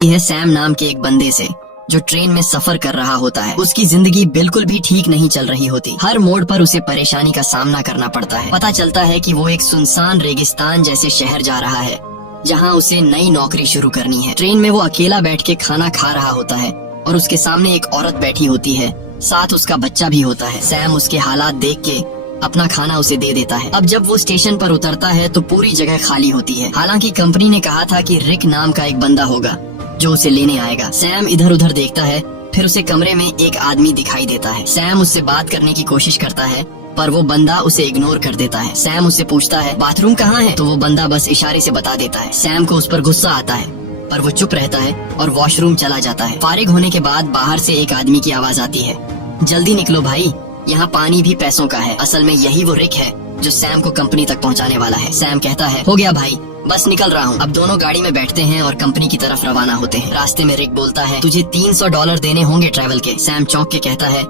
है सैम नाम के एक बंदे से जो ट्रेन में सफर कर रहा होता है। उसकी जिंदगी बिल्कुल भी ठीक नहीं चल रही होती। हर मोड़ पर उसे परेशानी का सामना करना पड़ता है। पता चलता है कि वो एक सुनसान रेगिस्तान जैसे शहर जा रहा है जहाँ उसे नई नौकरी शुरू करनी है। ट्रेन में वो अकेला बैठ के खाना खा रहा होता है और उसके सामने एक औरत बैठी होती है, साथ उसका बच्चा भी होता है। सैम उसके हालात देख के अपना खाना उसे दे देता है। अब जब वो स्टेशन पर उतरता है तो पूरी जगह खाली होती है। हालांकि कंपनी ने कहा था कि रिक नाम का एक बंदा होगा जो उसे लेने आएगा। सैम इधर उधर देखता है, फिर उसे कमरे में एक आदमी दिखाई देता है। सैम उससे बात करने की कोशिश करता है पर वो बंदा उसे इग्नोर कर देता है। सैम उससे पूछता है बाथरूम कहाँ है, तो वो बंदा बस इशारे से बता देता है। सैम को उस पर गुस्सा आता है पर वो चुप रहता है और वॉशरूम चला जाता है। फारिग होने के बाद बाहर से एक आदमी की आवाज आती है, जल्दी निकलो भाई, यहाँ पानी भी पैसों का है। असल में यही वो रिक है जो सैम को कंपनी तक पहुँचाने वाला है। सैम कहता है हो गया भाई, बस निकल रहा हूँ। अब दोनों गाड़ी में बैठते हैं और कंपनी की तरफ रवाना होते हैं। रास्ते में रिक बोलता है तुझे $300 देने होंगे ट्रैवल के। सैम चौंक के कहता है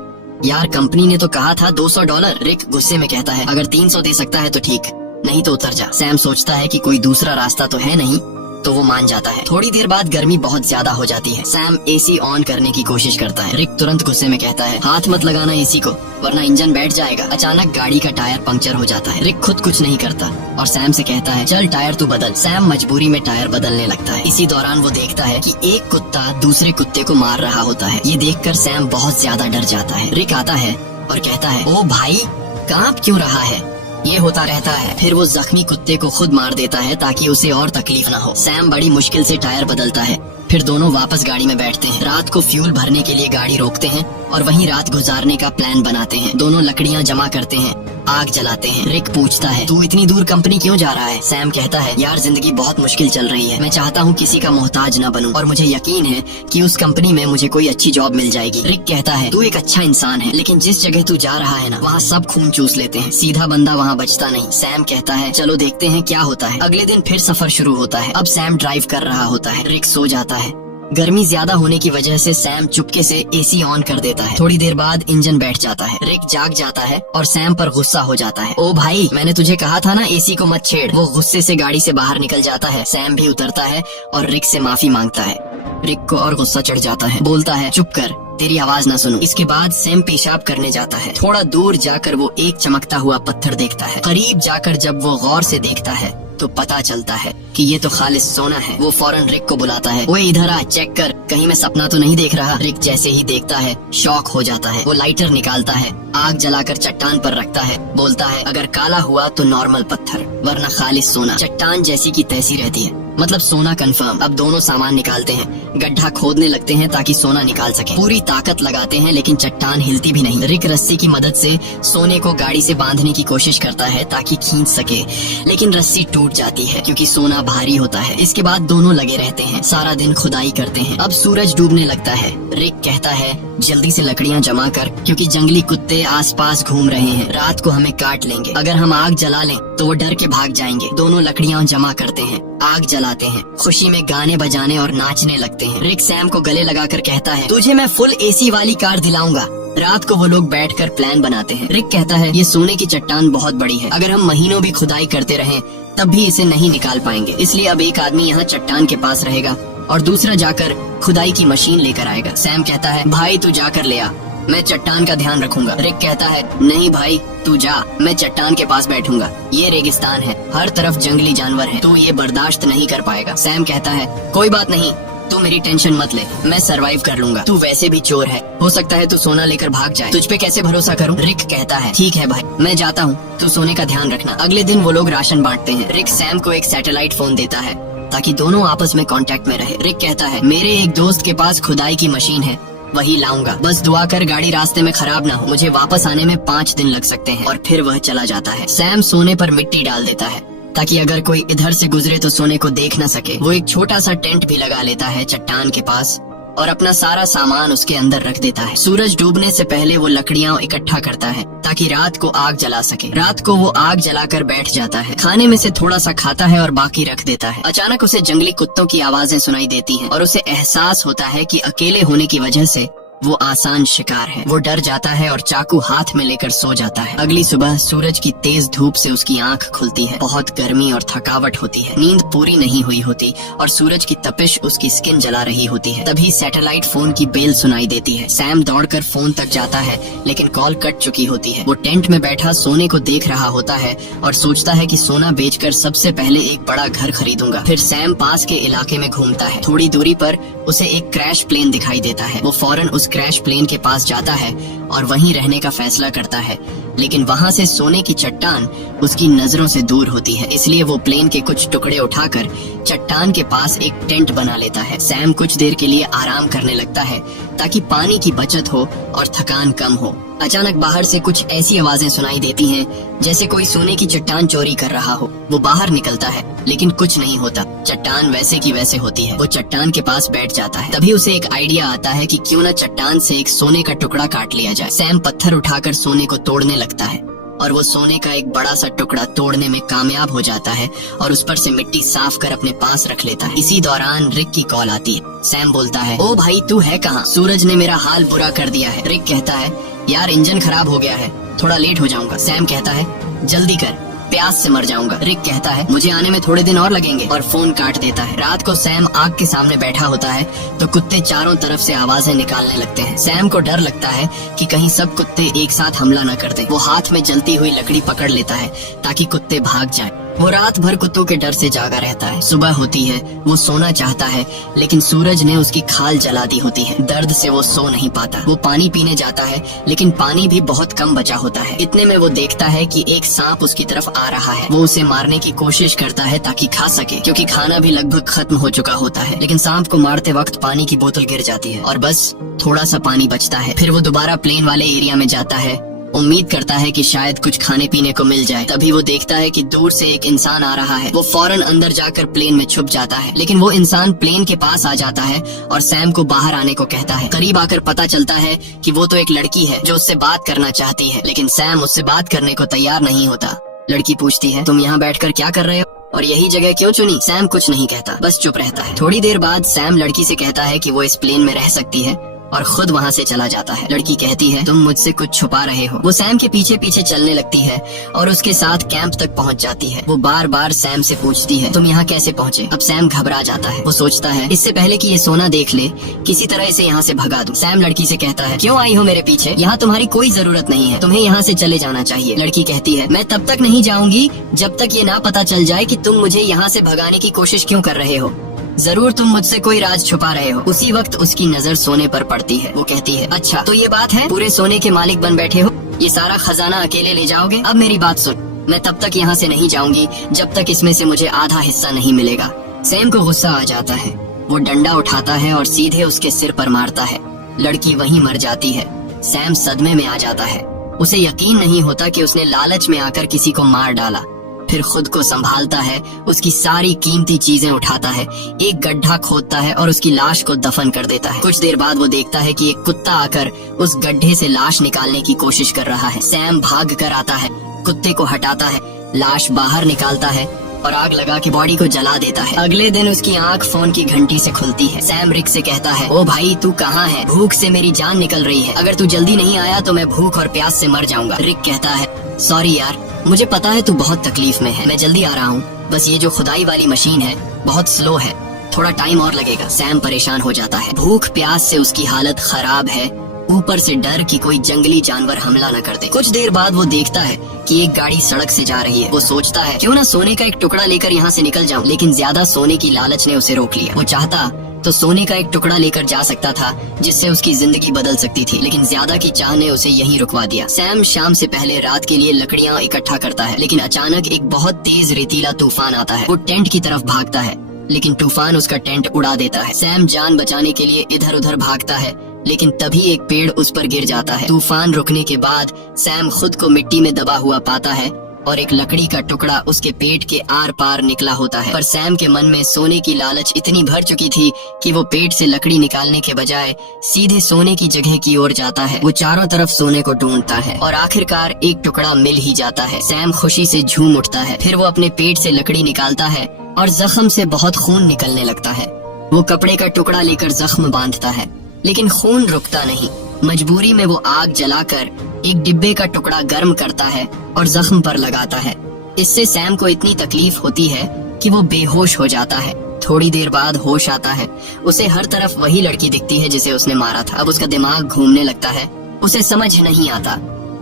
यार कंपनी ने तो कहा था $200। रिक गुस्से में कहता है अगर 300 दे सकता है तो ठीक, नहीं तो उतर जा। सैम सोचता है कि कोई दूसरा रास्ता तो है नहीं, तो वो मान जाता है। थोड़ी देर बाद गर्मी बहुत ज्यादा हो जाती है। सैम एसी ऑन करने की कोशिश करता है। रिक तुरंत गुस्से में कहता है हाथ मत लगाना एसी को वरना इंजन बैठ जाएगा। अचानक गाड़ी का टायर पंक्चर हो जाता है। रिक खुद कुछ नहीं करता और सैम से कहता है चल टायर तू बदल। सैम मजबूरी में टायर बदलने लगता है। इसी दौरान वो देखता है कि एक कुत्ता दूसरे कुत्ते को मार रहा होता है। ये देखकर सैम बहुत ज्यादा डर जाता है। रिक आता है और कहता है ओ भाई कांप क्यों रहा है, ये होता रहता है। फिर वो जख्मी कुत्ते को खुद मार देता है ताकि उसे और तकलीफ ना हो। सैम बड़ी मुश्किल से टायर बदलता है, फिर दोनों वापस गाड़ी में बैठते हैं। रात को फ्यूल भरने के लिए गाड़ी रोकते हैं और वहीं रात गुजारने का प्लान बनाते हैं। दोनों लकड़ियां जमा करते हैं, आग जलाते हैं। रिक पूछता है तू इतनी दूर कंपनी क्यों जा रहा है। सैम कहता है यार जिंदगी बहुत मुश्किल चल रही है, मैं चाहता हूँ किसी का मोहताज न बनूं और मुझे यकीन है कि उस कंपनी में मुझे कोई अच्छी जॉब मिल जाएगी। रिक कहता है तू एक अच्छा इंसान है लेकिन जिस जगह तू जा रहा है ना वहाँ सब खून चूस लेते हैं, सीधा बंदा वहाँ बचता नहीं। सैम कहता है चलो देखते हैं क्या होता है। अगले दिन फिर सफर शुरू होता है। अब सैम ड्राइव कर रहा होता है। रिक सो जाता है। गर्मी ज्यादा होने की वजह से सैम चुपके से एसी ऑन कर देता है। थोड़ी देर बाद इंजन बैठ जाता है। रिक जाग जाता है और सैम पर गुस्सा हो जाता है। ओ भाई मैंने तुझे कहा था ना एसी को मत छेड़। वो गुस्से से गाड़ी से बाहर निकल जाता है। सैम भी उतरता है और रिक से माफी मांगता है। रिक को और गुस्सा चढ़ जाता है, बोलता है चुप कर, तेरी आवाज ना सुनूं। इसके बाद सैम पेशाब करने जाता है। थोड़ा दूर जाकर वो एक चमकता हुआ पत्थर देखता है। करीब जाकर जब वो गौर से देखता है तो पता चलता है कि ये तो खालिस सोना है। वो फौरन रिक को बुलाता है, ओए इधर आ, चेक कर, कहीं मैं सपना तो नहीं देख रहा। रिक जैसे ही देखता है शॉक हो जाता है। वो लाइटर निकालता है, आग जलाकर चट्टान पर रखता है, बोलता है अगर काला हुआ तो नॉर्मल पत्थर वरना खालिस सोना। चट्टान जैसी की तैसी रहती है, मतलब सोना कंफर्म। अब दोनों सामान निकालते हैं, गड्ढा खोदने लगते हैं ताकि सोना निकाल सके। पूरी ताकत लगाते हैं लेकिन चट्टान हिलती भी नहीं। रिक रस्सी की मदद से सोने को गाड़ी से बांधने की कोशिश करता है ताकि खींच सके, लेकिन रस्सी टूट जाती है क्योंकि सोना भारी होता है। इसके बाद दोनों लगे रहते हैं, सारा दिन खुदाई करते हैं। अब सूरज डूबने लगता है। रिक कहता है जल्दी से लकड़ियां जमा कर क्योंकि जंगली कुत्ते आसपास घूम रहे हैं, रात को हमें काट लेंगे। अगर हम आग जला लें तो वो डर के भाग जाएंगे। दोनों लकड़ियां जमा करते हैं, आग जलाते हैं, खुशी में गाने बजाने और नाचने लगते हैं। रिक सैम को गले लगाकर कहता है तुझे मैं फुल एसी वाली कार दिलाऊंगा। रात को वो लोग बैठकर प्लान बनाते हैं। रिक कहता है ये सोने की चट्टान बहुत बड़ी है, अगर हम महीनों भी खुदाई करते रहें तब भी इसे नहीं निकाल पाएंगे। इसलिए अब एक आदमी यहाँ चट्टान के पास रहेगा और दूसरा जाकर खुदाई की मशीन लेकर आएगा। सैम कहता है भाई तू जाकर ले आ, मैं चट्टान का ध्यान रखूंगा। रिक कहता है नहीं भाई तू जा, मैं चट्टान के पास बैठूंगा। ये रेगिस्तान है, हर तरफ जंगली जानवर हैं, तू ये बर्दाश्त नहीं कर पाएगा। सैम कहता है कोई बात नहीं, तू मेरी टेंशन मत ले, मैं सरवाइव कर लूंगा। तू वैसे भी चोर है, हो सकता है तू सोना लेकर भाग जाए, तुझ पे कैसे भरोसा करूं। रिक कहता है ठीक है भाई, मैं जाता हूँ, तू सोने का ध्यान रखना। अगले दिन वो लोग राशन बांटते हैं। रिक सैम को एक सैटेलाइट फोन देता है ताकि दोनों आपस में कांटेक्ट में रहे। रिक कहता है मेरे एक दोस्त के पास खुदाई की मशीन है, वही लाऊंगा, बस दुआ कर गाड़ी रास्ते में खराब ना हो, मुझे वापस आने में 5 दिन लग सकते हैं। और फिर वह चला जाता है। सैम सोने पर मिट्टी डाल देता है ताकि अगर कोई इधर से गुजरे तो सोने को देख न सके। वो एक छोटा सा टेंट भी लगा लेता है चट्टान के पास और अपना सारा सामान उसके अंदर रख देता है। सूरज डूबने से पहले वो लकड़ियां इकट्ठा करता है ताकि रात को आग जला सके। रात को वो आग जलाकर बैठ जाता है, खाने में से थोड़ा सा खाता है और बाकी रख देता है। अचानक उसे जंगली कुत्तों की आवाजें सुनाई देती हैं और उसे एहसास होता है कि अकेले होने की वजह से वो आसान शिकार है। वो डर जाता है और चाकू हाथ में लेकर सो जाता है। अगली सुबह सूरज की तेज धूप से उसकी आंख खुलती है। बहुत गर्मी और थकावट होती है। नींद पूरी नहीं हुई होती और सूरज की तपिश उसकी स्किन जला रही होती है। तभी सैटेलाइट फोन की बेल सुनाई देती है। सैम दौड़कर फोन तक जाता है लेकिन कॉल कट चुकी होती है। वो टेंट में बैठा सोने को देख रहा होता है और सोचता है कि सोना बेचकर सबसे पहले एक बड़ा घर खरीदूंगा। फिर सैम पास के इलाके में घूमता है। थोड़ी दूरी पर उसे एक क्रैश प्लेन दिखाई देता है। वो फौरन उस क्रैश प्लेन के पास जाता है और वहीं रहने का फैसला करता है, लेकिन वहाँ से सोने की चट्टान उसकी नजरों से दूर होती है। इसलिए वो प्लेन के कुछ टुकड़े उठाकर चट्टान के पास एक टेंट बना लेता है। सैम कुछ देर के लिए आराम करने लगता है ताकि पानी की बचत हो और थकान कम हो। अचानक बाहर से कुछ ऐसी आवाजें सुनाई देती हैं जैसे कोई सोने की चट्टान चोरी कर रहा हो। वो बाहर निकलता है लेकिन कुछ नहीं होता। चट्टान वैसे की वैसे होती है। वो चट्टान के पास बैठ जाता है। तभी उसे एक आइडिया आता है कि क्यों न चट्टान से एक सोने का टुकड़ा काट लिया जाए। सैम पत्थर उठाकर सोने को तोड़ने लगता है और वो सोने का एक बड़ा सा टुकड़ा तोड़ने में कामयाब हो जाता है और उस पर से मिट्टी साफ कर अपने पास रख लेता है। इसी दौरान रिक की कॉल आती है। सैम बोलता है, ओ भाई तू है कहाँ? सूरज ने मेरा हाल बुरा कर दिया है। रिक कहता है, यार इंजन खराब हो गया है, थोड़ा लेट हो जाऊंगा। सैम कहता है, जल्दी कर, प्यास से मर जाऊंगा। रिक कहता है, मुझे आने में थोड़े दिन और लगेंगे, और फोन काट देता है। रात को सैम आग के सामने बैठा होता है तो कुत्ते चारों तरफ से आवाजें निकालने लगते हैं। सैम को डर लगता है कि कहीं सब कुत्ते एक साथ हमला न कर दें। वो हाथ में जलती हुई लकड़ी पकड़ लेता है ताकि कुत्ते भाग जाएं। वो रात भर कुत्तों के डर से जागा रहता है। सुबह होती है, वो सोना चाहता है लेकिन सूरज ने उसकी खाल जला दी होती है। दर्द से वो सो नहीं पाता। वो पानी पीने जाता है लेकिन पानी भी बहुत कम बचा होता है। इतने में वो देखता है कि एक सांप उसकी तरफ आ रहा है। वो उसे मारने की कोशिश करता है ताकि खा सके, क्योंकि खाना भी लगभग खत्म हो चुका होता है। लेकिन सांप को मारते वक्त पानी की बोतल गिर जाती है और बस थोड़ा सा पानी बचता है। फिर वो दोबारा प्लेन वाले एरिया में जाता है, उम्मीद करता है कि शायद कुछ खाने पीने को मिल जाए। तभी वो देखता है कि दूर से एक इंसान आ रहा है। वो फौरन अंदर जाकर प्लेन में छुप जाता है, लेकिन वो इंसान प्लेन के पास आ जाता है और सैम को बाहर आने को कहता है। करीब आकर पता चलता है कि वो तो एक लड़की है जो उससे बात करना चाहती है, लेकिन सैम उससे बात करने को तैयार नहीं होता। लड़की पूछती है, तुम यहाँ बैठकर क्या कर रहे हो और यही जगह क्यों चुनी? सैम कुछ नहीं कहता, बस चुप रहता है। थोड़ी देर बाद सैम लड़की से कहता है कि वो इस प्लेन में रह सकती है और खुद वहाँ से चला जाता है। लड़की कहती है, तुम मुझसे कुछ छुपा रहे हो। वो सैम के पीछे पीछे चलने लगती है और उसके साथ कैंप तक पहुँच जाती है। वो बार बार सैम से पूछती है, तुम यहाँ कैसे पहुँचे? अब सैम घबरा जाता है। वो सोचता है, इससे पहले कि ये सोना देख ले, किसी तरह इसे यहाँ से भगा दूं। सैम लड़की से कहता है, क्यों आई हो मेरे पीछे? यहाँ तुम्हारी कोई जरूरत नहीं है, तुम्हें यहाँ से चले जाना चाहिए। लड़की कहती है, मैं तब तक नहीं जाऊंगी जब तक ये ना पता चल जाए कि तुम मुझे यहाँ से भगाने की कोशिश क्यों कर रहे हो। जरूर तुम मुझसे कोई राज छुपा रहे हो। उसी वक्त उसकी नजर सोने पर पड़ती है। वो कहती है, अच्छा तो ये बात है, पूरे सोने के मालिक बन बैठे हो, ये सारा खजाना अकेले ले जाओगे? अब मेरी बात सुन, मैं तब तक यहाँ से नहीं जाऊंगी जब तक इसमें से मुझे आधा हिस्सा नहीं मिलेगा। सैम को गुस्सा आ जाता है। वो डंडा उठाता है और सीधे उसके सिर पर मारता है। लड़की वहीं मर जाती है। सैम सदमे में आ जाता है। उसे यकीन नहीं होता कि उसने लालच में आकर किसी को मार डाला। फिर खुद को संभालता है, उसकी सारी कीमती चीजें उठाता है, एक गड्ढा खोदता है और उसकी लाश को दफन कर देता है। कुछ देर बाद वो देखता है कि एक कुत्ता आकर उस गड्ढे से लाश निकालने की कोशिश कर रहा है। सैम भाग कर आता है, कुत्ते को हटाता है, लाश बाहर निकालता है और आग लगा के बॉडी को जला देता है। अगले दिन उसकी आंख फोन की घंटी से खुलती है। सैम रिक से कहता है, ओ भाई तू कहाँ है? भूख से मेरी जान निकल रही है, अगर तू जल्दी नहीं आया तो मैं भूख और प्यास से मर जाऊंगा। रिक कहता है, सॉरी यार, मुझे पता है तू बहुत तकलीफ में है, मैं जल्दी आ रहा हूँ, बस ये जो खुदाई वाली मशीन है बहुत स्लो है, थोड़ा टाइम और लगेगा। सैम परेशान हो जाता है। भूख प्यास से उसकी हालत खराब है, ऊपर से डर कि कोई जंगली जानवर हमला न कर दे। कुछ देर बाद वो देखता है कि एक गाड़ी सड़क से जा रही है। वो सोचता है, क्यों ना सोने का एक टुकड़ा लेकर यहाँ से निकल जाऊं, लेकिन ज्यादा सोने की लालच ने उसे रोक लिया। वो चाहता तो सोने का एक टुकड़ा लेकर जा सकता था जिससे उसकी जिंदगी बदल सकती थी, लेकिन ज्यादा की चाह ने उसे यहीं रुकवा दिया। सैम शाम से पहले रात के लिए लकड़ियाँ इकट्ठा करता है, लेकिन अचानक एक बहुत तेज रेतीला तूफान आता है। वो टेंट की तरफ भागता है, लेकिन तूफान उसका टेंट उड़ा देता है। सैम जान बचाने के लिए इधर उधर भागता है, लेकिन तभी एक पेड़ उस पर गिर जाता है। तूफान रुकने के बाद सैम खुद को मिट्टी में दबा हुआ पाता है और एक लकड़ी का टुकड़ा उसके पेट के आर पार निकला होता है। पर सैम के मन में सोने की लालच इतनी भर चुकी थी कि वो पेट से लकड़ी निकालने के बजाय सीधे सोने की जगह की ओर जाता है। वो चारों तरफ सोने को ढूंढता है और आखिरकार एक टुकड़ा मिल ही जाता है। सैम खुशी से झूम उठता है। फिर वो अपने पेट से लकड़ी निकालता है और जख्म से बहुत खून निकलने लगता है। वो कपड़े का टुकड़ा लेकर जख्म बांधता है लेकिन खून रुकता नहीं। मजबूरी में वो आग जलाकर एक डिब्बे का टुकड़ा गर्म करता है और जख्म पर लगाता है। इससे सैम को इतनी तकलीफ होती है कि वो बेहोश हो जाता है। थोड़ी देर बाद होश आता है। उसे हर तरफ वही लड़की दिखती है जिसे उसने मारा था। अब उसका दिमाग घूमने लगता है। उसे समझ नहीं आता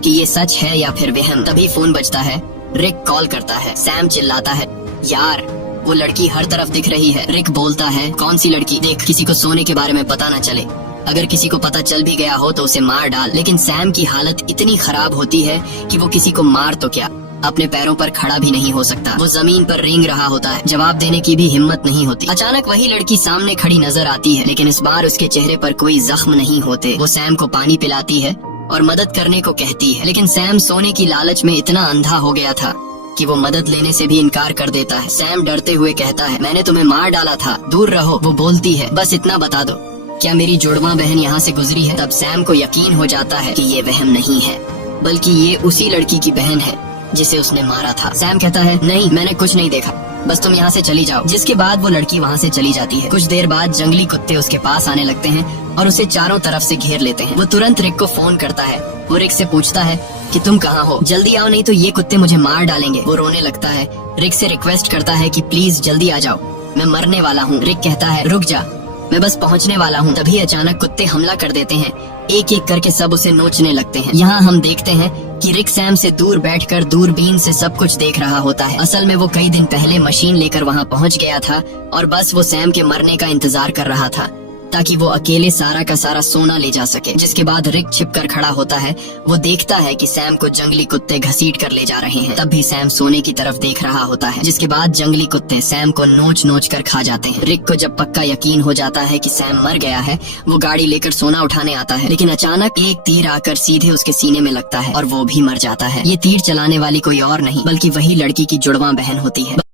कि ये सच है या फिर वहम। तभी फोन बजता है। रिक कॉल करता है। सैम चिल्लाता है, यार वो लड़की हर तरफ दिख रही है। रिक बोलता है, कौन सी लड़की? देख, किसी को सोने के बारे में पता न चले। अगर किसी को पता चल भी गया हो तो उसे मार डाल। लेकिन सैम की हालत इतनी खराब होती है कि वो किसी को मार तो क्या, अपने पैरों पर खड़ा भी नहीं हो सकता। वो जमीन पर रेंग रहा होता है। जवाब देने की भी हिम्मत नहीं होती। अचानक वही लड़की सामने खड़ी नजर आती है, लेकिन इस बार उसके चेहरे पर कोई जख्म नहीं होते। वो सैम को पानी पिलाती है और मदद करने को कहती है, लेकिन सैम सोने की लालच में इतना अंधा हो गया था कि वो मदद लेने से भी इनकार कर देता है। सैम डरते हुए कहता है, मैंने तुम्हें मार डाला था, दूर रहो। वो बोलती है, बस इतना बता दो, क्या मेरी जुड़वा बहन यहाँ से गुजरी है? तब सैम को यकीन हो जाता है कि ये वहम नहीं है, बल्कि ये उसी लड़की की बहन है जिसे उसने मारा था। सैम कहता है, नहीं, मैंने कुछ नहीं देखा, बस तुम यहाँ से चली जाओ। जिसके बाद वो लड़की वहाँ से चली जाती है। कुछ देर बाद जंगली कुत्ते उसके पास आने लगते हैं और उसे चारों तरफ से घेर लेते हैं। वो तुरंत रिक को फोन करता है। वो रिक से पूछता है कि तुम कहाँ हो, जल्दी आओ नहीं तो ये कुत्ते मुझे मार डालेंगे। वो रोने लगता है। रिक से रिक्वेस्ट करता है कि प्लीज जल्दी आ जाओ, मैं मरने वाला हूँ। रिक कहता है, रुक जा, मैं बस पहुँचने वाला हूँ। तभी अचानक कुत्ते हमला कर देते हैं। एक एक करके सब उसे नोचने लगते हैं। यहाँ हम देखते हैं कि रिक सैम से दूर बैठकर दूरबीन से सब कुछ देख रहा होता है। असल में वो कई दिन पहले मशीन लेकर वहाँ पहुँच गया था और बस वो सैम के मरने का इंतजार कर रहा था ताकि वो अकेले सारा का सारा सोना ले जा सके। जिसके बाद रिक छिपकर खड़ा होता है। वो देखता है कि सैम को जंगली कुत्ते घसीट कर ले जा रहे हैं। तब भी सैम सोने की तरफ देख रहा होता है। जिसके बाद जंगली कुत्ते सैम को नोच नोच कर खा जाते हैं। रिक को जब पक्का यकीन हो जाता है कि सैम मर गया है, वो गाड़ी लेकर सोना उठाने आता है, लेकिन अचानक एक तीर आकर सीधे उसके सीने में लगता है और वो भी मर जाता है। ये तीर चलाने वाली कोई और नहीं बल्कि वही लड़की की जुड़वा बहन होती है।